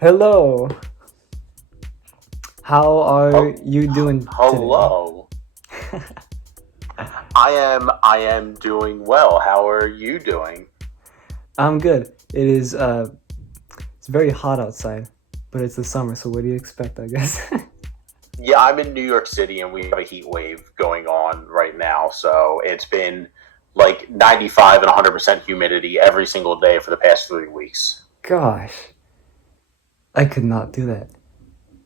Hello. How are Hel- you doing today? Hello. I am doing well. How are you doing? I'm good. It's very hot outside, but it's the summer, so what do you expect, I guess? Yeah, I'm in New York City and we have a heat wave going on right now. So it's been like 95 and 100% humidity every single day for the past 3 weeks. Gosh, I could not do that.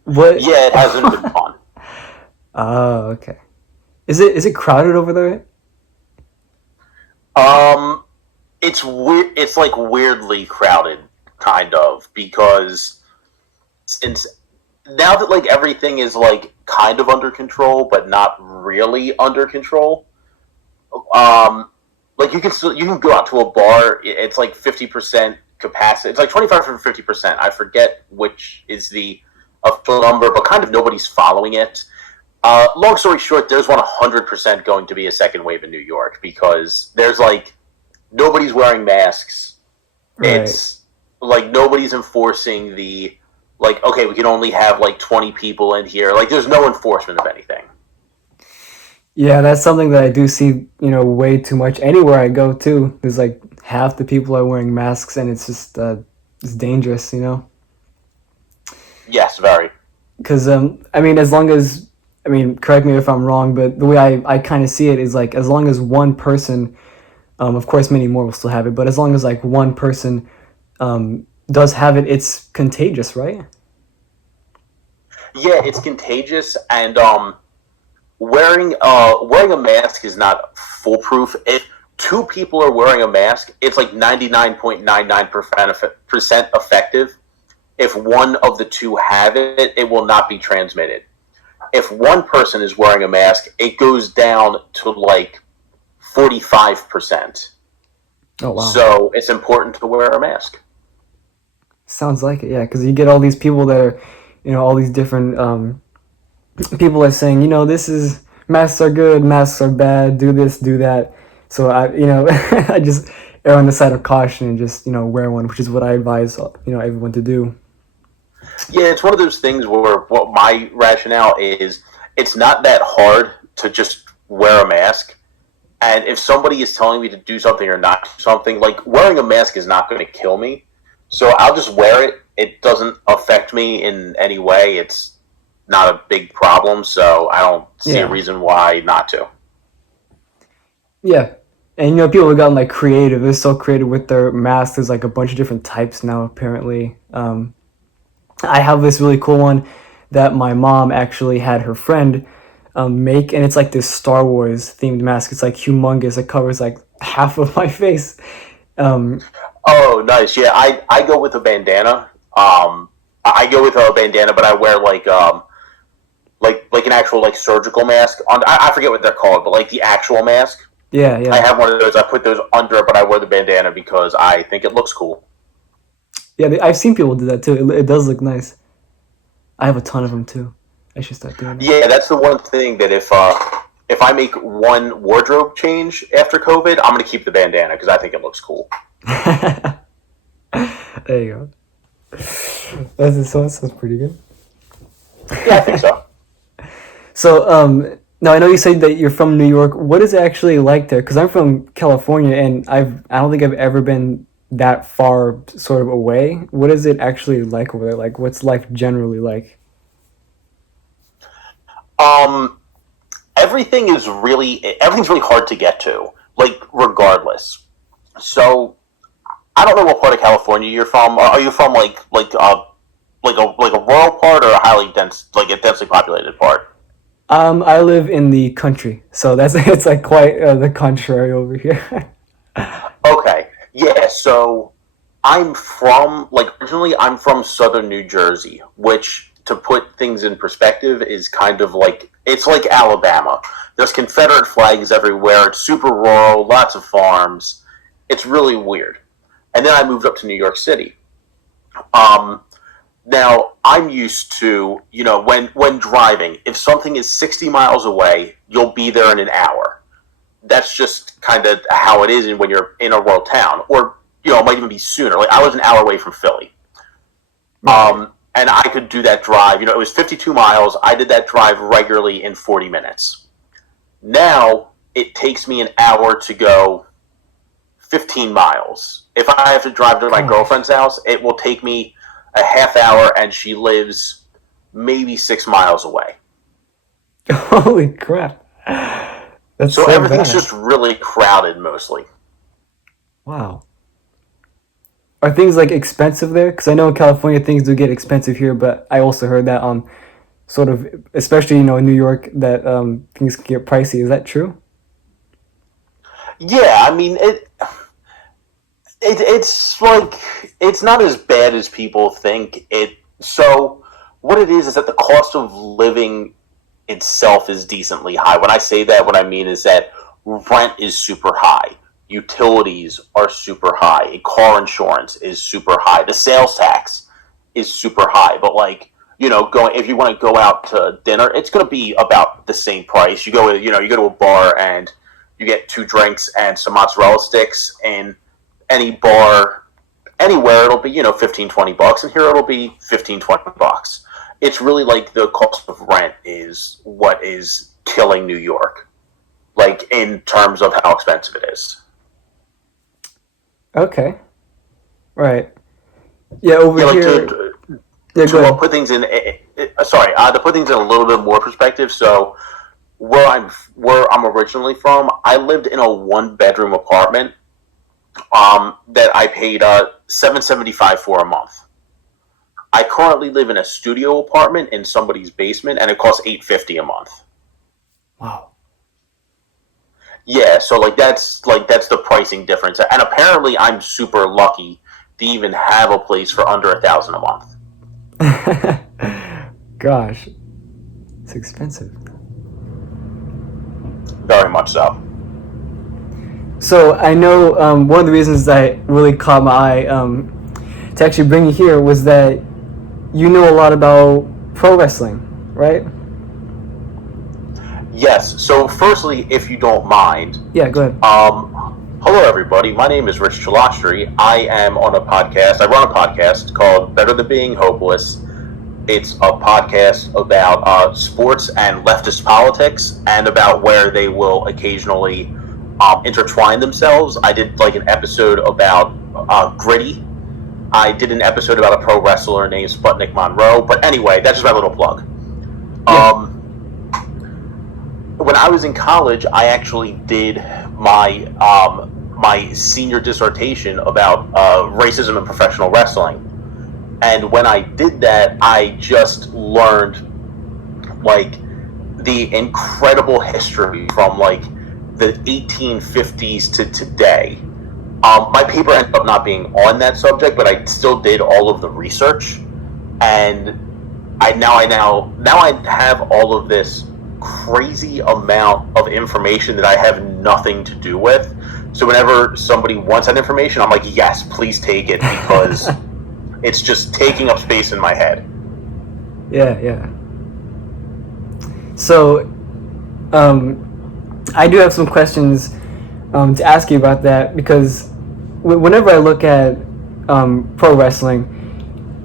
What? Yeah, it hasn't been fun. Oh, okay. Is it crowded over there? Um, it's weird. It's like weirdly crowded, kind of, because since now that like everything is like kind of under control, but not really under control. Um, like you can go out to a bar. It's like 50% capacity. It's like 25 to 50%. I forget which is the official number, but kind of nobody's following it. Long story short, there's 100% going to be a second wave in New York because there's like nobody's wearing masks. Right. It's like nobody's enforcing the like okay, we can only have like 20 people in here. Like there's no enforcement of anything. Yeah, that's something that I do see, way too much anywhere I go too. There's like half the people are wearing masks and it's just it's dangerous. Yes, very. Because I mean, correct me if I'm wrong, but the way I kind of see it is like as long as one person, of course many more will still have it, but as long as like one person does have it, it's contagious, right? Yeah, it's contagious, and wearing a mask is not foolproof. If two people are wearing a mask, it's like 99.99% effective. If one of the two have it, it will not be transmitted. If one person is wearing a mask, it goes down to like 45%. Oh wow, So it's important to wear a mask. sounds like it, yeah. Because you get all these people that are, all these different people are saying, this is masks are good, masks are bad, do this, do that. So I just err on the side of caution and just wear one, which is what I advise everyone to do. Yeah, it's one of those things where what my rationale is it's not that hard to just wear a mask. And if somebody is telling me to do something or not do something, like wearing a mask is not going to kill me. So I'll just wear it. It doesn't affect me in any way. It's not a big problem. So I don't see a Yeah. reason why not to. Yeah. And people have gotten like creative. They're so creative with their masks. There's like a bunch of different types now, apparently. I have this really cool one that my mom actually had her friend make, and it's like this Star Wars themed mask. It's like humongous. It covers like half of my face. Um, Oh, nice. Yeah, I go with a bandana. I go with a bandana, but I wear like an actual like surgical mask on. I forget what they're called, but like the actual mask. yeah, I yeah. have one of those. I put those under it, but I wear the bandana because I think it looks cool. Yeah, I've seen people do that too. It does look nice. I have a ton of them too. I should start doing Yeah, that's the one thing that if I make one wardrobe change after COVID, I'm gonna keep the bandana because I think it looks cool. that. There you go. Sounds pretty good. Yeah, I think so. So, now I know you said that you're from New York. What is it actually like there? Because I'm from California, and I don't think I've ever been that far sort of away. What is it actually like over there? Like, what's life generally like? Um, everything's really hard to get to. Like regardless. So I don't know what part of California you're from. Are you from like a rural part or a highly dense like a densely populated part? I live in the country, so that's it's like quite the contrary over here. Okay. Yeah, so originally I'm from southern New Jersey, which to put things in perspective is kind of like it's like Alabama. There's Confederate flags everywhere. It's super rural, lots of farms. It's really weird. And then I moved up to New York City. Um, Now I'm used to, when driving, if something is 60 miles away, you'll be there in an hour. That's just kind of how it is when you're in a rural town, or it might even be sooner. Like I was an hour away from Philly. Right. And I could do that drive. It was 52 miles. I did that drive regularly in 40 minutes. Now it takes me an hour to go 15 miles. If I have to drive to my Gosh. girlfriend's house, it will take me a half hour, and she lives maybe 6 miles away. Holy crap. That's So so everything's bad. just really crowded mostly. Wow. Are things like expensive there? Because I know in California things do get expensive here, but I also heard that sort of, especially in New York, that things can get pricey. Is that true? Yeah, I mean it's like it's not as bad as people think. So what it is that the cost of living itself is decently high. When I say that, what I mean is that rent is super high, utilities are super high, car insurance is super high, the sales tax is super high. But like going if you want to go out to dinner, it's going to be about the same price. You go to a bar and you get two drinks and some mozzarella sticks, and any bar anywhere it'll be 15-20 bucks, and here it'll be 15-20 bucks. It's really like the cost of rent is what is killing New York, like in terms of how expensive it is. Okay. Right. Yeah, over Yeah, like here. Yeah, go to ahead. put things in. Sorry, to put things in a little bit more perspective. So where I'm originally from, I lived in a one-bedroom apartment that I paid $775 for a month. I currently live in a studio apartment in somebody's basement, and it costs $850 a month. Wow. Yeah, so like that's the pricing difference, and apparently I'm super lucky to even have a place for under 1,000 a month. Gosh, it's expensive. Very much so. So I know one of the reasons that really caught my eye to actually bring you here was that you know a lot about pro wrestling, right? Yes. So firstly, if you don't mind, Yeah, go ahead. hello everybody. My name is Rich Chialastri. I am on a podcast. I run a podcast called Better Than Being Hopeless. It's a podcast about sports and leftist politics, and about where they will occasionally intertwine themselves. I did like an episode about Gritty. I did an episode about a pro wrestler named Sputnik Monroe. But anyway, that's just my little plug. Yeah. When I was in college, I actually did my senior dissertation about racism in professional wrestling. And when I did that, I just learned like the incredible history from like the 1850s to today. My paper ended up not being on that subject, but I still did all of the research, and I have all of this crazy amount of information that I have nothing to do with. So whenever somebody wants that information, I'm like, yes, please take it, because it's just taking up space in my head. Yeah, yeah. So, I do have some questions to ask you about that, because whenever I look at pro wrestling,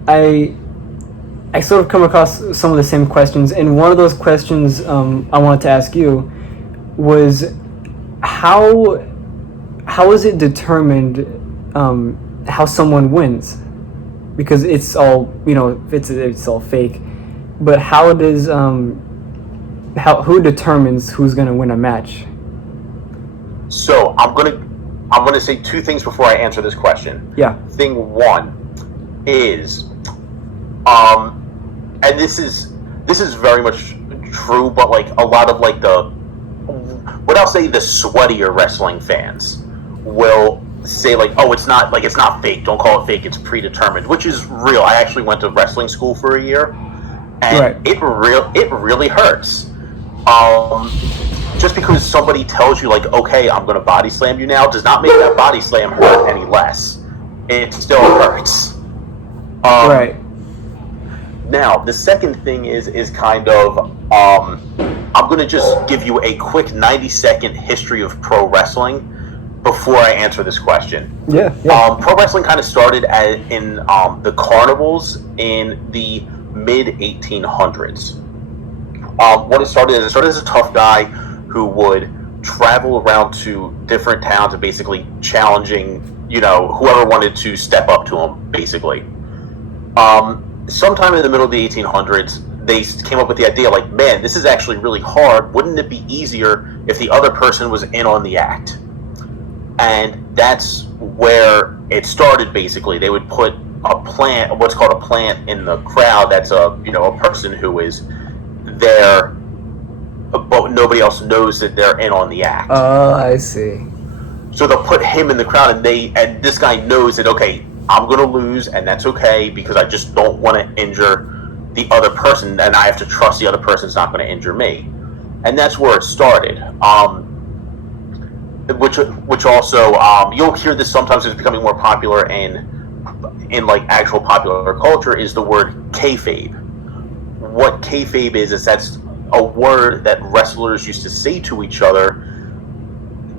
I I sort of come across some of the same questions, and one of those questions I wanted to ask you was how how is it determined how someone wins? Because it's all it's all fake, but how does how who determines who's gonna win a match? So I'm gonna say two things before I answer this question. Yeah. Thing one is, and this is very much true, but like a lot of like the what I'll say the sweatier wrestling fans will say like, oh, it's not fake. Don't call it fake. It's predetermined, which is real. I actually went to wrestling school for a year, Right. and it really hurts. Just because somebody tells you like, okay, I'm gonna body slam you now, does not make that body slam hurt any less. It still hurts. Right. Now, the second thing is kind of I'm gonna just give you a quick 90-second history of pro wrestling, before I answer this question. Yeah. Pro wrestling kind of started in the carnivals in the mid 1800s. What it started as a tough guy who would travel around to different towns and basically challenging, whoever wanted to step up to him, basically. Sometime in the middle of the 1800s, they came up with the idea, like, man, this is actually really hard. Wouldn't it be easier if the other person was in on the act? And that's where it started, basically. They would put what's called a plant, in the crowd. That's a person who is there, but nobody else knows that they're in on the act. Oh, I see. So they'll put him in the crowd, and this guy knows that, okay, I'm going to lose, and that's okay, because I just don't want to injure the other person, and I have to trust the other person's not going to injure me. And that's where it started. Which also, you'll hear this sometimes. It's becoming more popular in like actual popular culture, is the word kayfabe. What kayfabe is that's a word that wrestlers used to say to each other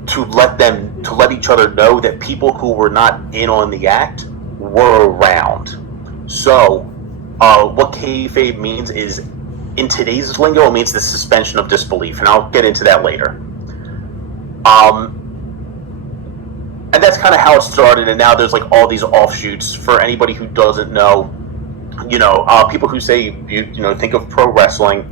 to let each other know that people who were not in on the act were around. So, what kayfabe means is, in today's lingo, it means the suspension of disbelief, and I'll get into that later. And that's kind of how it started, and now there's like all these offshoots. For anybody who doesn't know, people who say think of pro wrestling,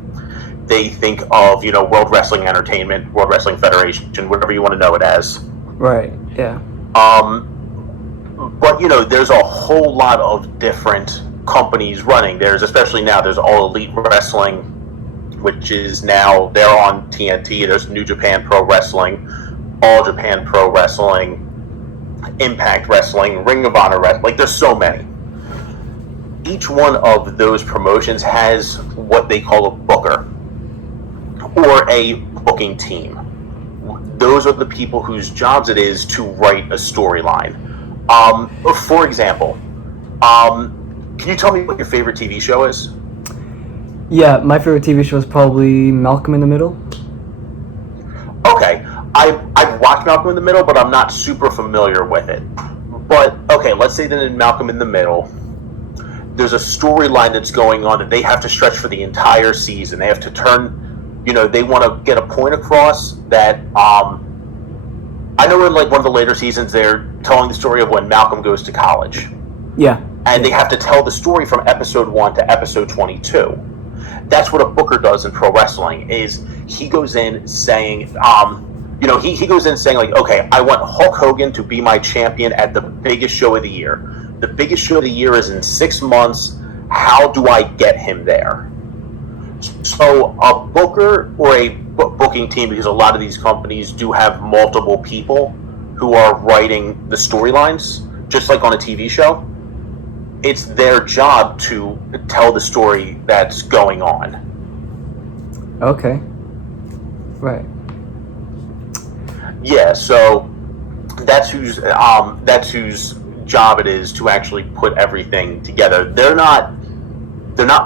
they think of World Wrestling Entertainment, World Wrestling Federation, whatever you want to know it as. Right. Yeah. But there's a whole lot of different companies running. Especially now, there's All Elite Wrestling, which is now, they're on TNT. There's New Japan Pro Wrestling, All Japan Pro Wrestling, Impact Wrestling, Ring of Honor Wrestling. Like, there's so many. Each one of those promotions has what they call a booker, or a booking team. Those are the people whose jobs it is to write a storyline. For example, can you tell me what your favorite TV show is? Yeah, my favorite TV show is probably Malcolm in the Middle. Okay, I've watched Malcolm in the Middle, but I'm not super familiar with it. But, okay, let's say that in Malcolm in the Middle, there's a storyline that's going on that they have to stretch for the entire season. They have to turn, they want to get a point across that, I know in like one of the later seasons, they're telling the story of when Malcolm goes to college. Yeah. And they have to tell the story from episode 1 to episode 22. That's what a booker does in pro wrestling, is he goes in saying, he goes in saying, like, okay, I want Hulk Hogan to be my champion at the biggest show of the year. The biggest show of the year is in 6 months. How do I get him there? So a booker, or a booking team, because a lot of these companies do have multiple people who are writing the storylines, just like on a TV show, it's their job to tell the story that's going on. Okay. Right. Yeah, so that's whose job it is to actually put everything together. They're not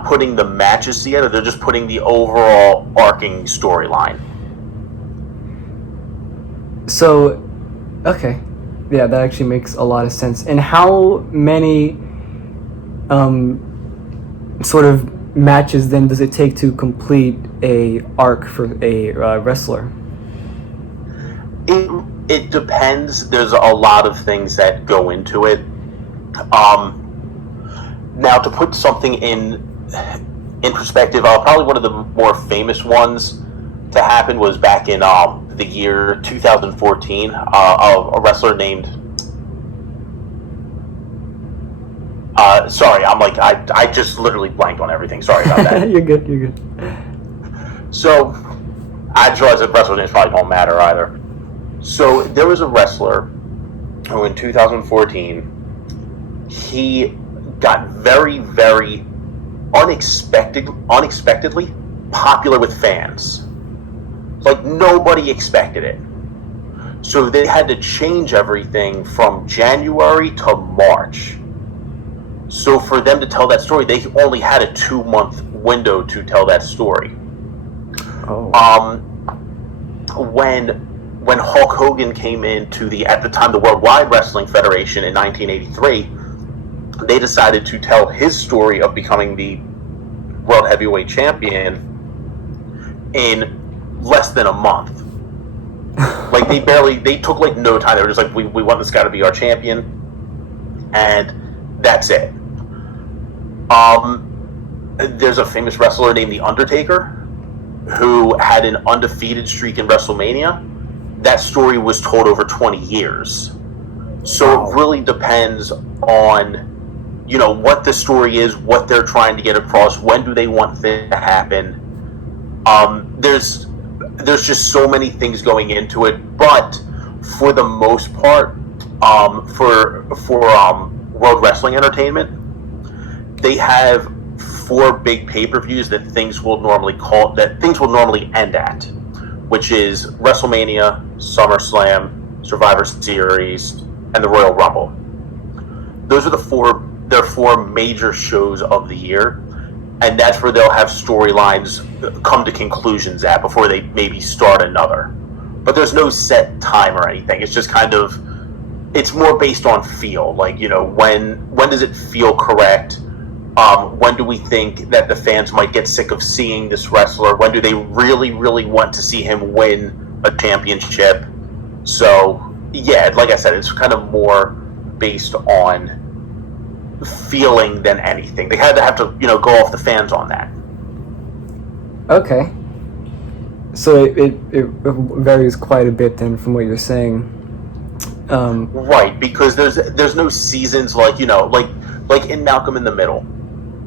putting the matches together, they're just putting the overall arcing storyline. So, okay. Yeah, that actually makes a lot of sense. And how many sort of matches then does it take to complete a arc for a wrestler? It depends. There's a lot of things that go into it. Now, to put something in perspective, probably one of the more famous ones to happen was back in the year 2014. A wrestler named sorry, I just literally blanked on everything. Sorry about that. You're good. So, I just realized that wrestler names probably don't matter either. So, there was a wrestler who in 2014, he got very, very unexpectedly popular with fans. Like, nobody expected it. So they had to change everything from January to March. So for them to tell that story, they only had a 2-month window to tell that story. Oh. when Hulk Hogan came into at the time, the Worldwide Wrestling Federation in 1983, they decided to tell his story of becoming the World Heavyweight Champion in less than a month. Like, they took like no time. They were just like, we want this guy to be our champion, and that's it. There's a famous wrestler named The Undertaker who had an undefeated streak in WrestleMania. That story was told over 20 years. So it really depends on, what the story is, what they're trying to get across, when do they want things to happen. There's just so many things going into it, but for the most part, for World Wrestling Entertainment, they have 4 big pay-per-views that things will normally end at, which is WrestleMania, SummerSlam, Survivor Series, and the Royal Rumble. Those are their 4 major shows of the year, and that's where they'll have storylines come to conclusions at before they maybe start another. But there's no set time or anything. It's just kind of, it's more based on feel. Like, when does it feel correct? When do we think that the fans might get sick of seeing this wrestler? When do they really, really want to see him win a championship? So, yeah, like I said, it's kind of more based on feeling than anything. They had to have to, go off the fans on that. Okay. So it varies quite a bit then from what you're saying. Right, because there's no seasons like in Malcolm in the Middle.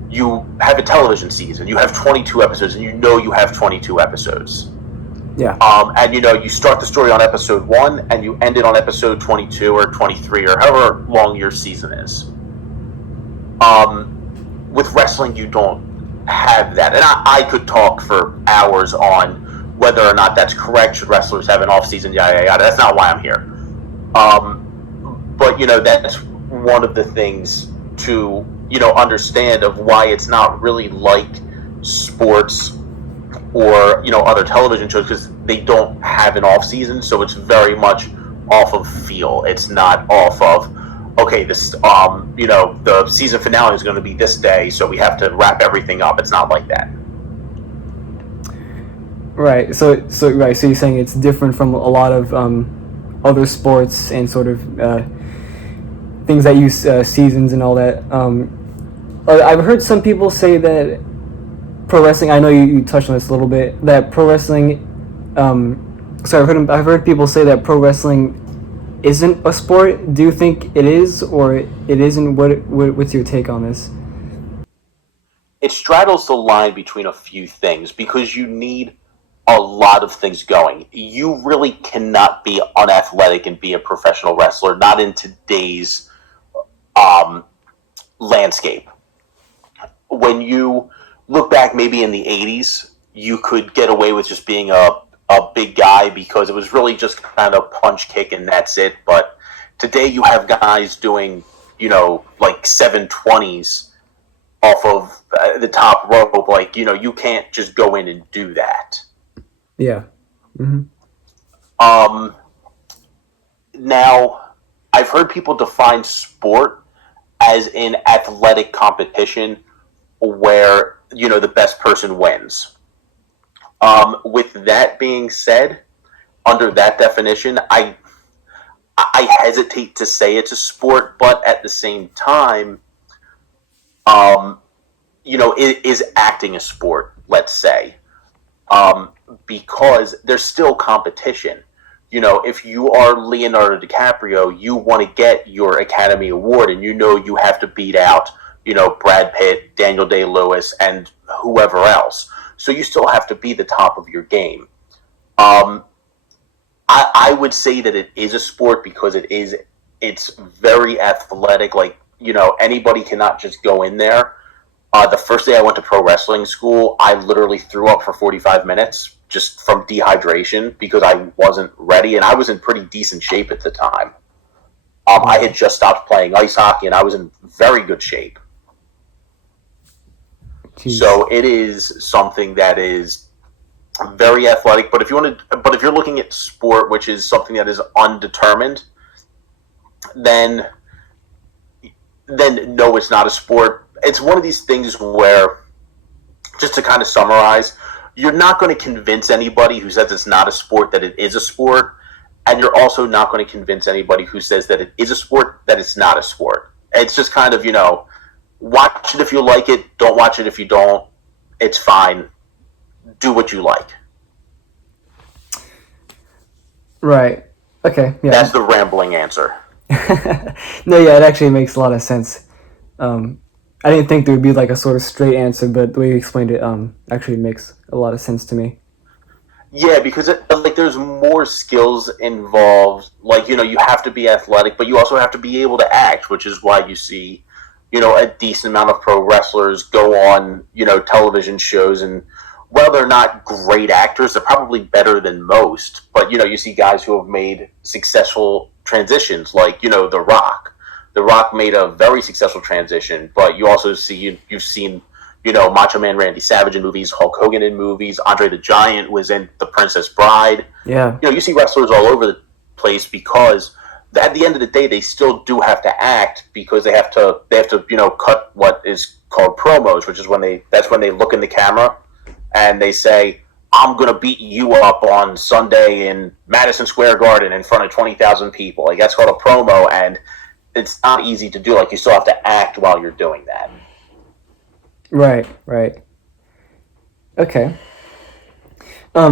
You have a television season. You have 22 episodes, and you have 22 episodes. Yeah. And you start the story on episode 1, and you end it on episode 22 or 23 or however long your season is. With wrestling, you don't have that, and I could talk for hours on whether or not that's correct. Should wrestlers have an off season? Yada yada. That's not why I'm here. But that's one of the things to understand of why it's not really like sports or other television shows, because they don't have an off season, so it's very much off of feel. It's not off of, okay, this the season finale is going to be this day, so we have to wrap everything up. It's not like that. Right. So you're saying it's different from a lot of other sports and sort of things that use seasons and all that. I've heard some people say that pro wrestling. I know you touched on this a little bit. That pro wrestling. I've heard people say that pro wrestling isn't a sport. Do you think it is, or it isn't? What's your take on this? It straddles the line between a few things, because you need a lot of things going. You really cannot be unathletic and be a professional wrestler, not in today's landscape. When you look back maybe in the 80s, you could get away with just being a big guy because it was really just kind of punch, kick, and that's it. But today you have guys doing, like 720s off of the top rope. Like, you can't just go in and do that. Yeah. Mm-hmm. Now, I've heard people define sport as an athletic competition where, the best person wins. With that being said, under that definition, I hesitate to say it's a sport, but at the same time, is acting a sport, let's say, because there's still competition. If you are Leonardo DiCaprio, you want to get your Academy Award, and you have to beat out, Brad Pitt, Daniel Day-Lewis, and whoever else. So you still have to be the top of your game. I would say that it is a sport because it's very athletic. Like, anybody cannot just go in there. The first day I went to pro wrestling school, I literally threw up for 45 minutes just from dehydration because I wasn't ready, and I was in pretty decent shape at the time. I had just stopped playing ice hockey, and I was in very good shape. Jeez. So it is something that is very athletic. But if you're looking at sport, which is something that is undetermined, then no, it's not a sport. It's one of these things where, just to kind of summarize, you're not going to convince anybody who says it's not a sport that it is a sport, and you're also not going to convince anybody who says that it is a sport that it's not a sport. It's just kind of, watch it if you like it, don't watch it if you don't. It's fine. Do what you like. Right. Okay. Yeah. That's the rambling answer. No, yeah, it actually makes a lot of sense. I didn't think there would be like a sort of straight answer, but the way you explained it actually makes a lot of sense to me. Yeah, because there's more skills involved. Like, you have to be athletic, but you also have to be able to act, which is why you see, a decent amount of pro wrestlers go on, television shows, and while they're not great actors, they're probably better than most. But, you see guys who have made successful transitions, like, The Rock. The Rock made a very successful transition, but you also see, you've seen, Macho Man Randy Savage in movies, Hulk Hogan in movies, Andre the Giant was in The Princess Bride. Yeah. You see wrestlers all over the place because at the end of the day, they still do have to act because they have to cut what is called promos, which is that's when they look in the camera and they say, I'm going to beat you up on Sunday in Madison Square Garden in front of 20,000 people. Like, that's called a promo, and it's not easy to do. Like, you still have to act while you're doing that. Right. Okay. I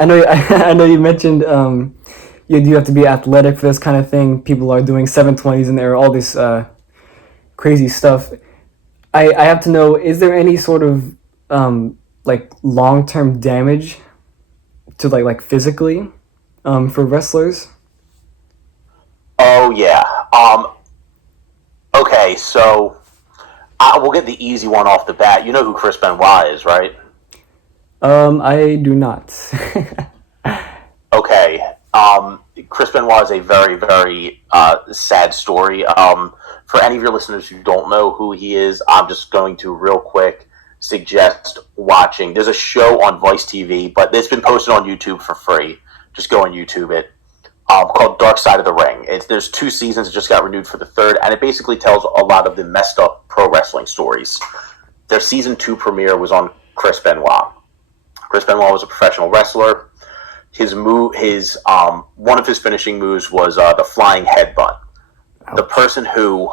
know I know you mentioned you do have to be athletic for this kind of thing. People are doing 720s and there are all this crazy stuff. I have to know, is there any sort of like long-term damage to like physically for wrestlers? Oh, yeah. Okay, so we'll get the easy one off the bat. You know who Chris Benoit is, right? I do not. Okay. Chris Benoit is a very, very sad story. For any of your listeners who don't know who he is, I'm just going to real quick suggest watching. There's a show on Vice TV, but it's been posted on YouTube for free. Just go and YouTube it. Called Dark Side of the Ring. There's 2 seasons. It just got renewed for the 3rd, and it basically tells a lot of the messed up pro wrestling stories. Their season 2 premiere was on Chris Benoit. Chris Benoit was a professional wrestler. One of his finishing moves was the flying headbutt. Ouch. The person who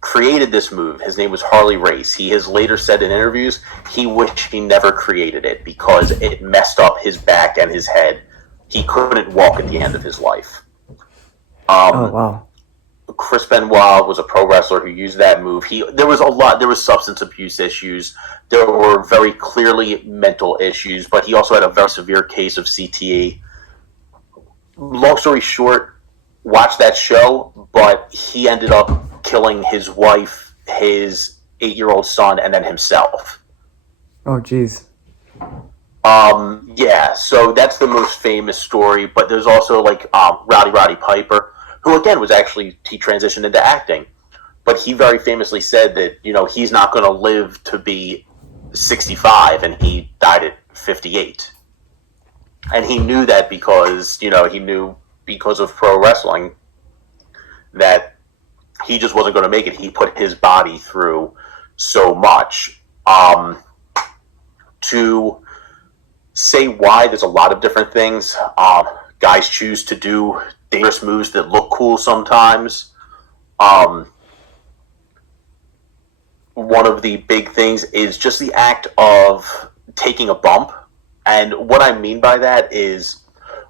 created this move, his name was Harley Race. He has later said in interviews he wished he never created it because it messed up his back and his head. He couldn't walk at the end of his life. Oh, wow. Chris Benoit was a pro wrestler who used that move. There was substance abuse issues. There were very clearly mental issues, but he also had a very severe case of CTE. Long story short, watch that show, but he ended up killing his wife, his 8-year-old son, and then himself. Oh, jeez. Yeah, so that's the most famous story, but there's also Roddy Piper, who again he transitioned into acting, but he very famously said that, he's not going to live to be 65, and he died at 58. And he knew that because, because of pro wrestling, that he just wasn't going to make it. He put his body through so much. To say why, there's a lot of different things. Guys choose to do dangerous moves that look cool sometimes. One of the big things is just the act of taking a bump. And what I mean by that is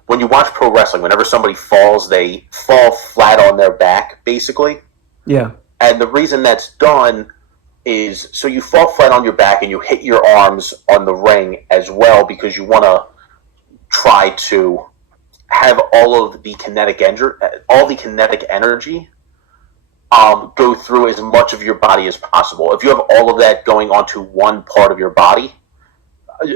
when you watch pro wrestling, whenever somebody falls, they fall flat on their back, basically. Yeah. And the reason that's done is so you fall flat on your back and you hit your arms on the ring as well because you want to try to have all the kinetic energy go through as much of your body as possible. If you have all of that going onto one part of your body,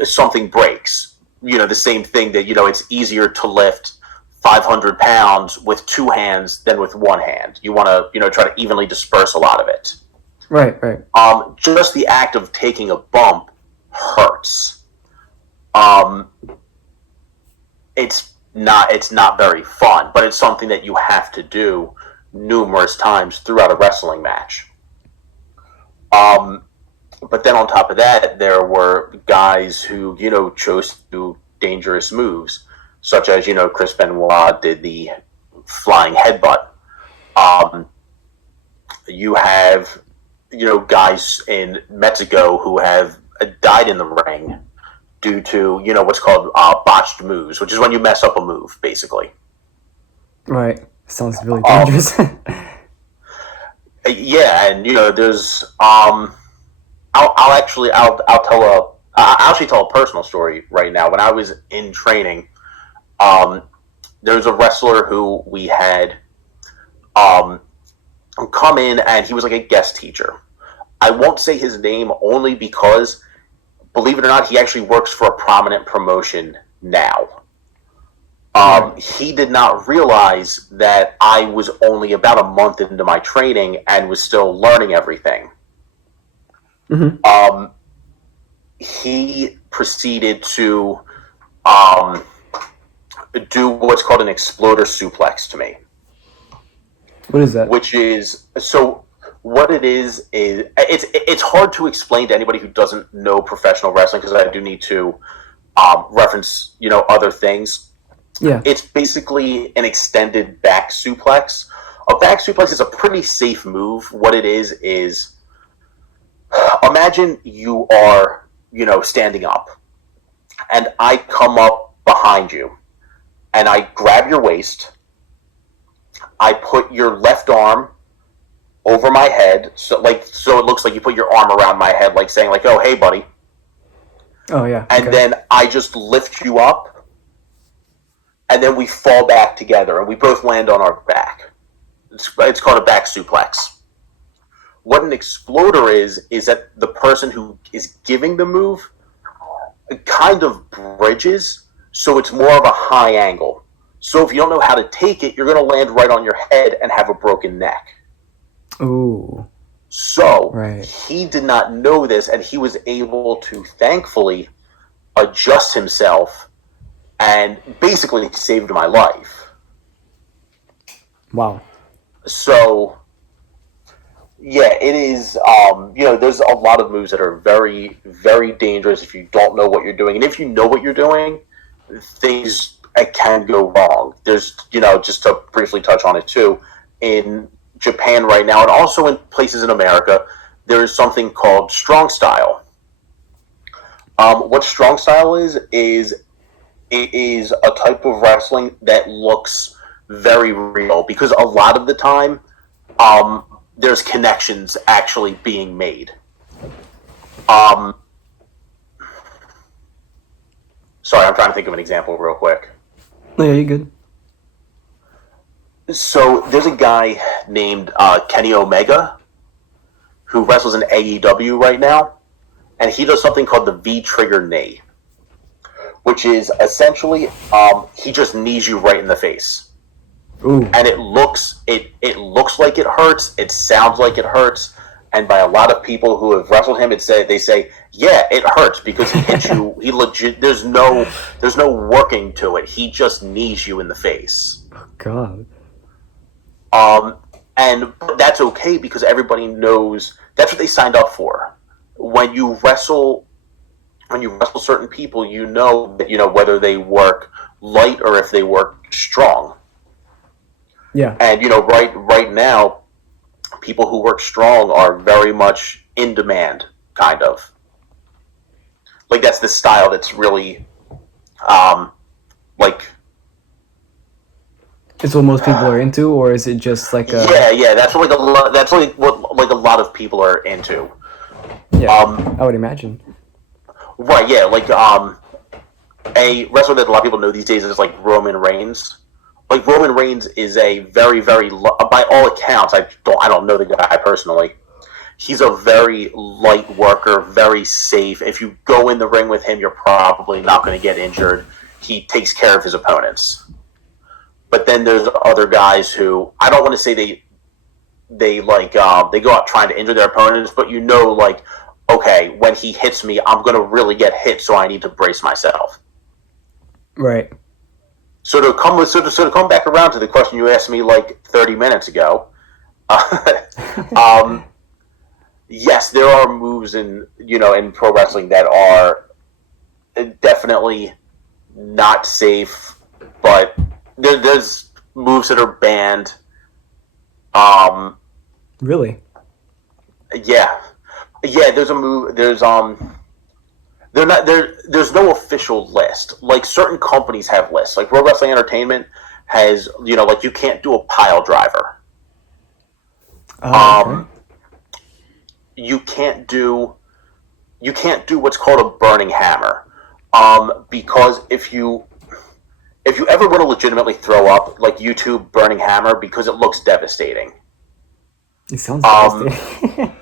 something breaks. The same thing that, it's easier to lift 500 pounds with 2 hands than with 1 hand. You want to, try to evenly disperse a lot of it. Right. Just the act of taking a bump hurts. Um, it's not very fun, but it's something that you have to do numerous times throughout a wrestling match. Um, but then on top of that, there were guys who chose to do dangerous moves, such as Chris Benoit did the flying headbutt. Um, you have guys in Mexico who have died in the ring due to what's called botched moves, which is when you mess up a move, basically. Right. Sounds really Um, dangerous. yeah, and there's I'll actually tell a personal story right now. When I was in training, um, there was a wrestler who we had um, come in, and he was like a guest teacher. I won't say his name only because, believe it or not, he actually works for a prominent promotion now. Right. He did not realize that I was only about a month into my training and was still learning everything. Hmm. Um, he proceeded to um, do what's called an exploder suplex to me, What is that? which is so. What it is it's hard to explain to anybody who doesn't know professional wrestling, because I do need to reference other things. Yeah. It's basically an extended back suplex. A back suplex is a pretty safe move. What it is imagine you are standing up, and I come up behind you, and I grab your waist. I put your left arm over my head, so it looks like you put your arm around my head, like saying, like, "Oh, hey, buddy," Oh yeah. and Okay. then I just lift you up, and then we fall back together, and we both land on our back. It's called a back suplex. What an exploder is that the person who is giving the move kind of bridges, so it's more of a high angle. So if you don't know how to take it, you're going to land right on your head and have a broken neck. Ooh. So Right. he did not know this, and he was able to thankfully adjust himself and basically saved my life. Wow. So yeah, it is. There's a lot of moves that are very, very dangerous if you don't know what you're doing, and if you know what you're doing, things can go wrong. There's, just to briefly touch on it too, in Japan right now, and also in places in America, there is something called strong style. What strong style is it is a type of wrestling that looks very real, because a lot of the time, there's connections actually being made. Um, Sorry, I'm trying to think of an example real quick. Oh, yeah, you good? So there's a guy named Kenny Omega who wrestles in AEW right now, and he does something called the V trigger knee, which is essentially he just knees you right in the face, Ooh. and it looks like it hurts, it sounds like it hurts, and by a lot of people who have wrestled him, they say, yeah, it hurts because he hits you. He legit. There's no working to it. He just knees you in the face. God. Um, and that's okay because everybody knows that's what they signed up for. When you wrestle, certain people, that whether they work light or if they work strong. Yeah. And right now, people who work strong are very much in demand, kind of. Like that's the style that's really, like, It's what most people are into, or is it just like a? yeah. That's what a lot of people are into. Yeah, Um, I would imagine. right, yeah, like a wrestler that a lot of people know these days is like Roman Reigns. Like Roman Reigns is a very, very, by all accounts, I don't know the guy personally. He's a very light worker, very safe. If you go in the ring with him, you're probably not going to get injured. He takes care of his opponents. But then there's other guys who I don't want to say they go out trying to injure their opponents, but like, okay, when he hits me, I'm going to really get hit, so I need to brace myself. Right. So to come back around to the question you asked me like 30 minutes ago, yes, there are moves in pro wrestling that are definitely not safe, but there's moves that are banned. Really? Yeah, There's a move. They're not there. There's no official list. Like certain companies have lists. Like Pro Wrestling Entertainment has, like you can't do a pile driver. Oh, okay. You can't do what's called a burning hammer. Because if you ever want to legitimately throw up, like YouTube burning hammer, because it looks devastating. It sounds devastating.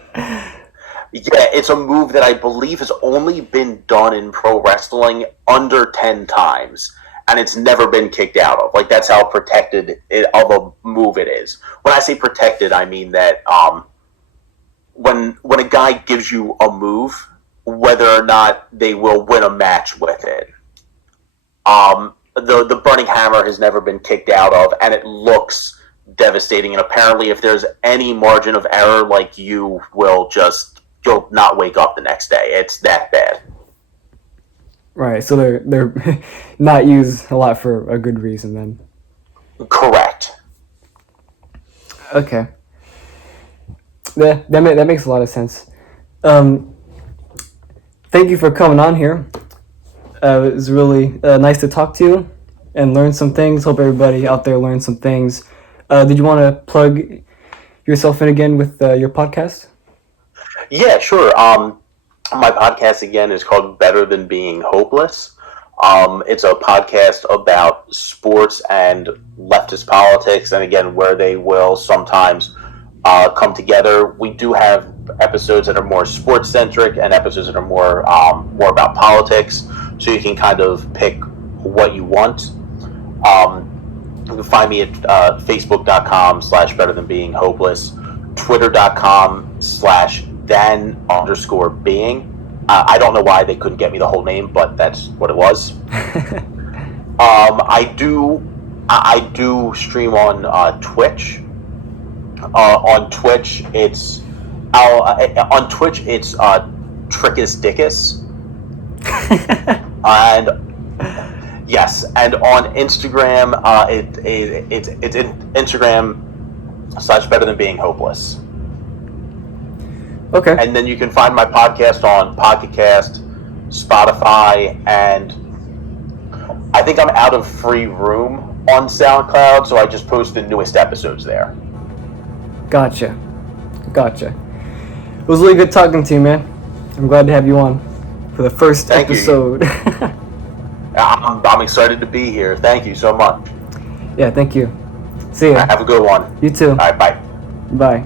Yeah, it's a move that I believe has only been done in pro wrestling under 10 times, and it's never been kicked out of. Like, that's how protected of a move it is. When I say protected, I mean that when a guy gives you a move, whether or not they will win a match with it, the Burning Hammer has never been kicked out of, and it looks devastating. And apparently, if there's any margin of error, like you'll not wake up the next day. It's that bad. Right. So they're not used a lot for a good reason then. Correct. Okay. That makes a lot of sense. Thank you for coming on here. It was really nice to talk to you and learn some things. Hope everybody out there learned some things. Did you want to plug yourself in again with your podcast? Yeah, sure. My podcast again is called Better Than Being Hopeless. It's a podcast about sports and leftist politics, and again, where they will sometimes come together. We do have episodes that are more sports centric and episodes that are more about politics, so you can kind of pick what you want. You can find me at facebook.com/Better Than Being Hopeless, twitter.com/then_being. I don't know why they couldn't get me the whole name, but that's what it was. I do stream on Twitch. On Twitch, it's Trickus Dickus, and yes, and on Instagram, it's Instagram/Better Than Being Hopeless. Okay. And then you can find my podcast on Pocket Cast, Spotify, and I think I'm out of free room on SoundCloud, so I just post the newest episodes there. Gotcha. It was really good talking to you, man. I'm glad to have you on for the first episode. I'm excited to be here. Thank you so much. Yeah, thank you. See ya. Have a good one. You too. All right, bye. Bye.